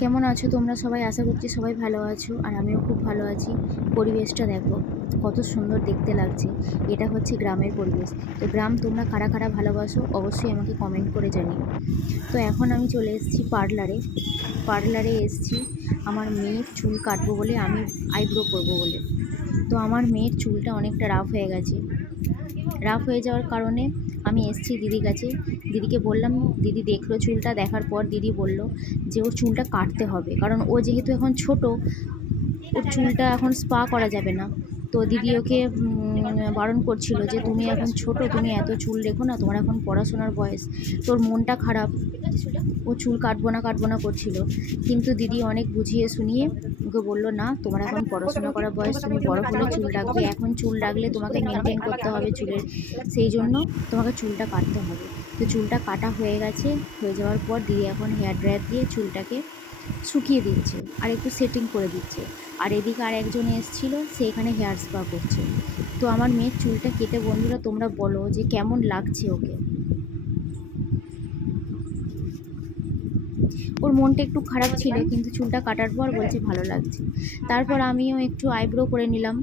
কেমন আছো তোমরা সবাই? আশা করছি সবাই ভালো আছো, আর আমিও খুব ভালো আছি। পরিবেশটা দেখো কত সুন্দর দেখতে লাগছে। এটা হচ্ছে গ্রামের পরিবেশ। তো গ্রাম তোমরা কারা কারা ভালোবাসো অবশ্যই আমাকে কমেন্ট করে জানিও। তো এখন আমি চলে এসেছি পার্লারে এসেছি আমার মেয়ের চুল কাটবো বলে, আমি আইব্রো করবো বলে। তো আমার মেয়ের চুলটা অনেকটা রাফ হয়ে গেছে। রাফ হয়ে যাওয়ার কারণে আমি এসেছি দিদির কাছে। দিদিকে বললাম, দিদি দেখলো চুলটা, দেখার পর দিদি বলল যে ওর চুলটা কাটতে হবে, কারণ ও যেহেতু এখন ছোট, ওর চুলটা এখন স্পা করা যাবে না। তো দিদি ওকে বারণ করছিল যে তুমি এখন ছোট, তুমি এত চুল রেখো না, তোমার এখন পড়াশোনার বয়স। তোর মনটা খারাপ, ও চুল কাটবো না করছিল। কিন্তু দিদি অনেক বুঝিয়ে শুনিয়ে ওকে বললো, না তোমার এখন পড়াশোনা করার বয়স, তুমি বড় হলে চুল রাখবে, এখন চুল রাখলে তোমাকে মেনটেন করতে হবে চুলের, সেই জন্য তোমাকে চুলটা কাটতে হবে। তো চুলটা কাটা হয়ে গেছে। হয়ে যাওয়ার পর দিদি এখন হেয়ার ড্রায়ার দিয়ে চুলটাকে শুকিয়ে দিচ্ছে আর একটু সেটিং করে দিচ্ছে। আর এদিকে আর একজন এসেছিলো, সে এখানে হেয়ার স্পা করছে। তো আমার মেয়ের চুলটা কেটে বন্ধুরা তোমরা বলো যে কেমন লাগছে ওকে। ওর মনটা একটু খারাপ ছিল, কিন্তু চুলটা কাটার পর বলছে ভালো লাগছে। তারপর আমিও একটু আইব্রো করে নিলাম।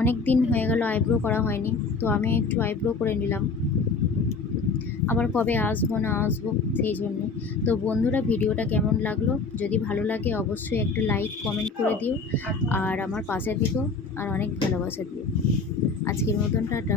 অনেক দিন হয়ে গেল আইব্রো করা হয়নি, তো আমি একটু আইব্রো করে নিলাম। আবার কবে আসবো না আসবো সেই জন্য। তো বন্ধুরা, ভিডিওটা কেমন লাগলো? যদি ভালো লাগে অবশ্যই একটা লাইক কমেন্ট করে দিও, আর আমার পাশে থেকো, আর অনেক ভালোবাসা দিও। আজকের মতন টাটা।